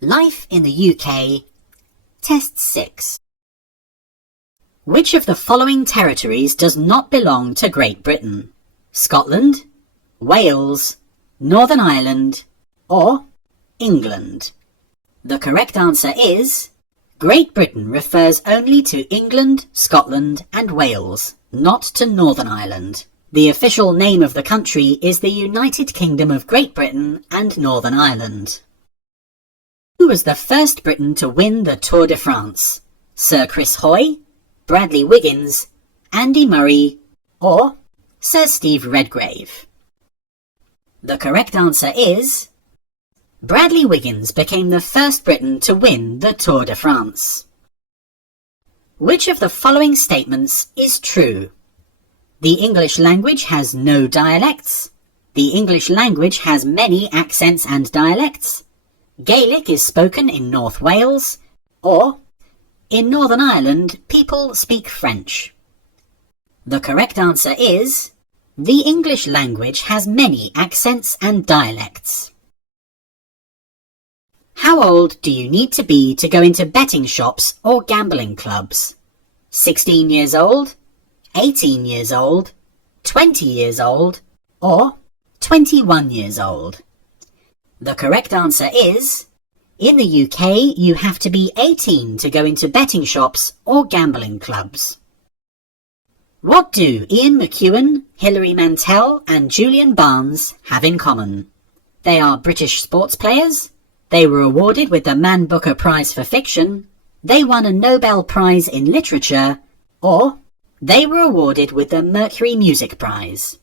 Life in the UK, Test 6. Which of the following territories does not belong to Great Britain? Scotland, Wales, Northern Ireland, or England? The correct answer is Great Britain refers only to England, Scotland, and Wales, not to Northern Ireland. The official name of the country is the United Kingdom of Great Britain and Northern Ireland. Who was the first Briton to win the Tour de France? Sir Chris Hoy, Bradley Wiggins, Andy Murray, or Sir Steve Redgrave? The correct answer is Bradley Wiggins became the first Briton to win the Tour de France. Which of the following statements is true? The English language has no dialects. The English language has many accents and dialects. Gaelic is spoken in North Wales, or in Northern Ireland, people speak French. The correct answer is the English language has many accents and dialects. How old do you need to be to go into betting shops or gambling clubs? 16 years old, 18 years old, 20 years old, or 21 years old? The correct answer is, in the UK, you have to be 18 to go into betting shops or gambling clubs. What do Ian McEwan, Hilary Mantel, and Julian Barnes have in common? They are British sports players. They were awarded with the Man Booker Prize for Fiction. They won a Nobel Prize in Literature, or they were awarded with the Mercury Music Prize.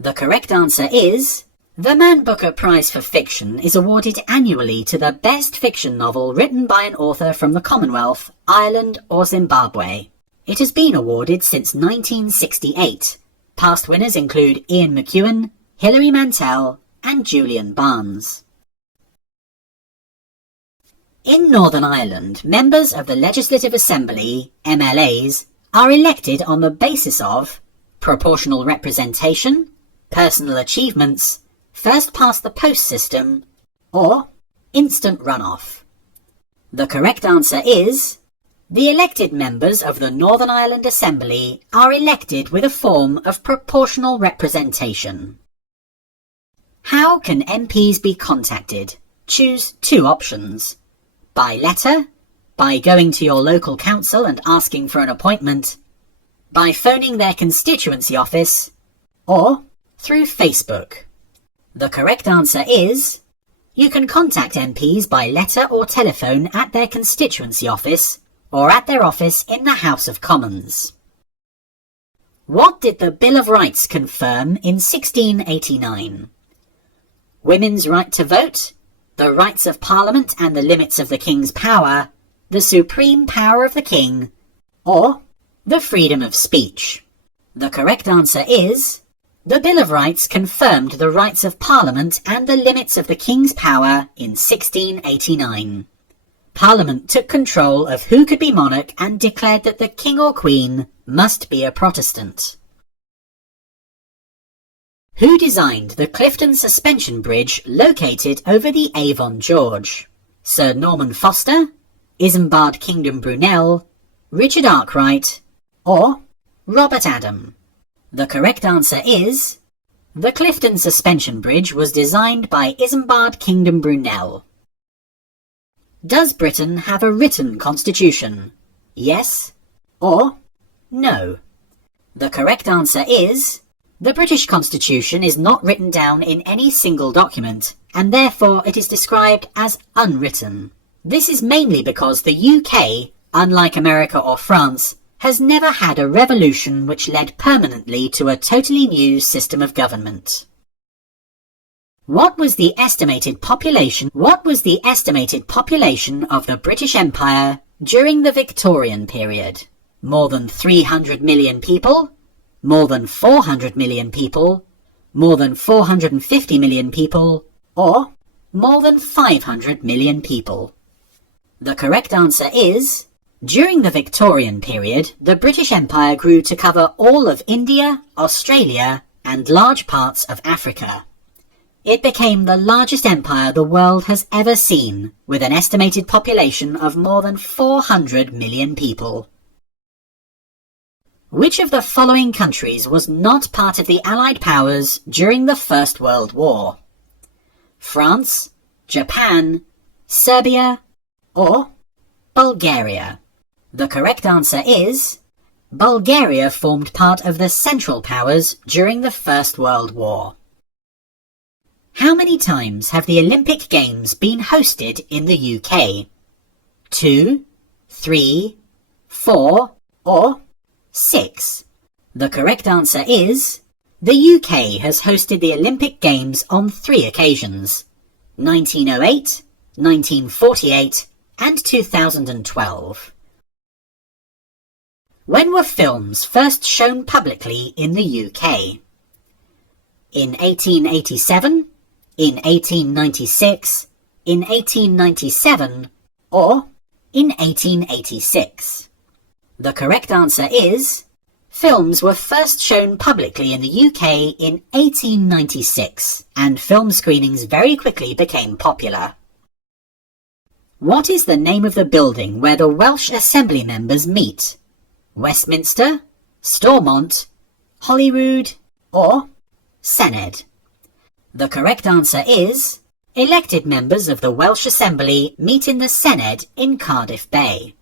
The correct answer is the Man Booker Prize for Fiction is awarded annually to the best fiction novel written by an author from the Commonwealth, Ireland, or Zimbabwe. It has been awarded since 1968. Past winners include Ian McEwan, Hilary Mantel, and Julian Barnes. In Northern Ireland, members of the Legislative Assembly, MLAs, are elected on the basis of proportional representation, personal achievements, first-past-the-post system, or instant runoff. The correct answer is the elected members of the Northern Ireland Assembly are elected with a form of proportional representation. How can MPs be contacted? Choose two options. By letter, by going to your local council and asking for an appointment, by phoning their constituency office, or through Facebook. The correct answer is you can contact MPs by letter or telephone at their constituency office or at their office in the House of Commons. What did the Bill of Rights confirm in 1689? Women's right to vote, the rights of Parliament and the limits of the King's power, the supreme power of the King, or the freedom of speech? The correct answer is the Bill of Rights confirmed the rights of Parliament and the limits of the King's power in 1689. Parliament took control of who could be monarch and declared that the King or Queen must be a Protestant. Who designed the Clifton Suspension Bridge located over the Avon Gorge? Sir Norman Foster, Isambard Kingdom Brunel, Richard Arkwright, or Robert Adam? The correct answer is the Clifton Suspension Bridge was designed by Isambard Kingdom Brunel. Does Britain have a written constitution? Yes or no? The correct answer is the British Constitution is not written down in any single document, and therefore it is described as unwritten. This is mainly because the UK, unlike America or France, has never had a revolution which led permanently to a totally new system of government. What was the estimated population of the British Empire during the Victorian period? More than 300 million people? More than 400 million people? More than 450 million people? Or more than 500 million people? The correct answer is during the Victorian period, the British Empire grew to cover all of India, Australia, and large parts of Africa. It became the largest empire the world has ever seen, with an estimated population of more than 400 million people. Which of the following countries was not part of the Allied powers during the First World War? France, Japan, Serbia, or Bulgaria? The correct answer is Bulgaria formed part of the Central Powers during the First World War. How many times have the Olympic Games been hosted in the UK? 2, 3, 4, or 6? The correct answer is the UK has hosted the Olympic Games on 3 occasions: 1908, 1948, and 2012. When were films first shown publicly in the UK? In 1887, in 1896, in 1897, or in 1886? The correct answer is films were first shown publicly in the UK in 1896, and film screenings very quickly became popular. What is the name of the building where the Welsh Assembly members meet? Westminster, Stormont, Holyrood, or Senedd? The correct answer is elected members of the Welsh Assembly meet in the Senedd in Cardiff Bay.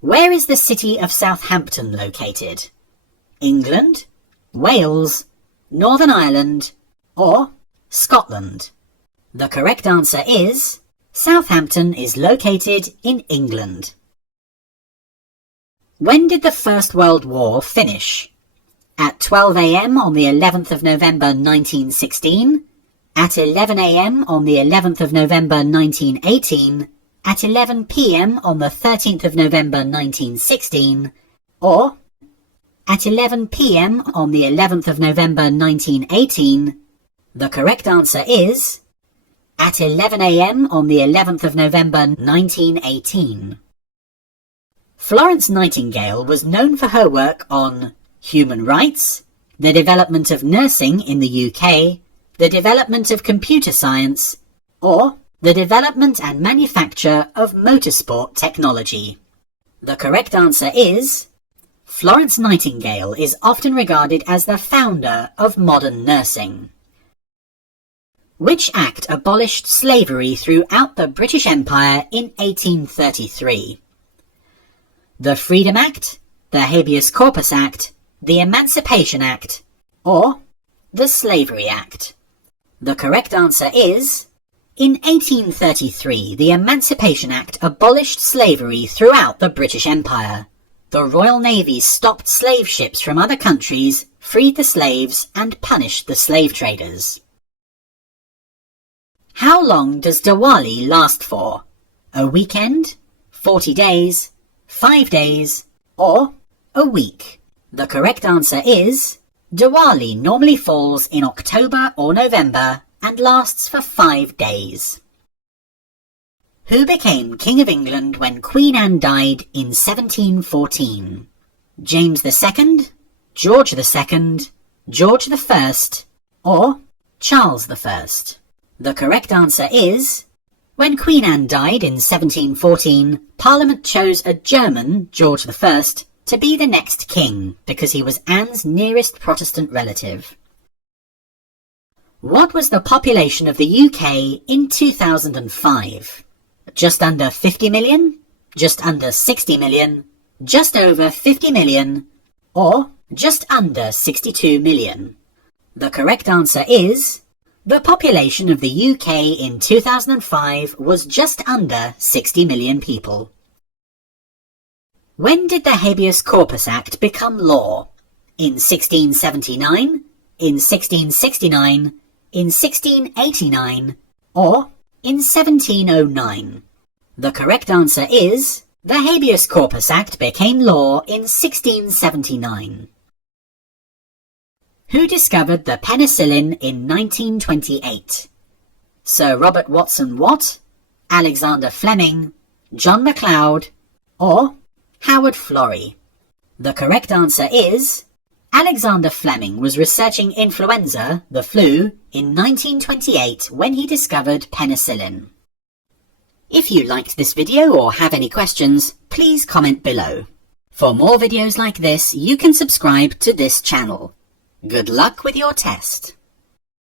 Where is the city of Southampton located? England, Wales, Northern Ireland, or Scotland? The correct answer is Southampton is located in England. When did the First World War finish? At 12 a.m. on the 11th of November 1916, at 11 a.m. on the 11th of November 1918, at 11 p.m. on the 13th of November 1916, or at 11 p.m. on the 11th of November 1918? The correct answer is at 11 a.m. on the 11th of November 1918. Florence Nightingale was known for her work on human rights, the development of nursing in the UK, the development of computer science, or the development and manufacture of motorsport technology. The correct answer is Florence Nightingale is often regarded as the founder of modern nursing. Which act abolished slavery throughout the British Empire in 1833? The Freedom Act, the Habeas Corpus Act, the Emancipation Act, or the Slavery Act? The correct answer is in 1833, the Emancipation Act abolished slavery throughout the British Empire. The Royal Navy stopped slave ships from other countries, freed the slaves, and punished the slave traders. How long does Diwali last for? A weekend, 40 days, 5 days, or a week? The correct answer is Diwali normally falls in October or November and lasts for 5 days. Who became King of England when Queen Anne died in 1714? James II, George II, George I, or Charles I? The correct answer is when Queen Anne died in 1714, Parliament chose a German, George I, to be the next king because he was Anne's nearest Protestant relative. What was the population of the UK in 2005? Just under 50 million? Just under 60 million? Just over 50 million? Or just under 62 million? The correct answer is the population of the UK in 2005 was just under 60 million people. When did the Habeas Corpus Act become law? In 1679, in 1669, in 1689, or in 1709? The correct answer is the Habeas Corpus Act became law in 1679. Who discovered the penicillin in 1928? Sir Robert Watson Watt, Alexander Fleming, John MacLeod, or Howard Florey? The correct answer is Alexander Fleming was researching influenza, the flu, in 1928 when he discovered penicillin. If you liked this video or have any questions, please comment below. For more videos like this, you can subscribe to this channel. Good luck with your test!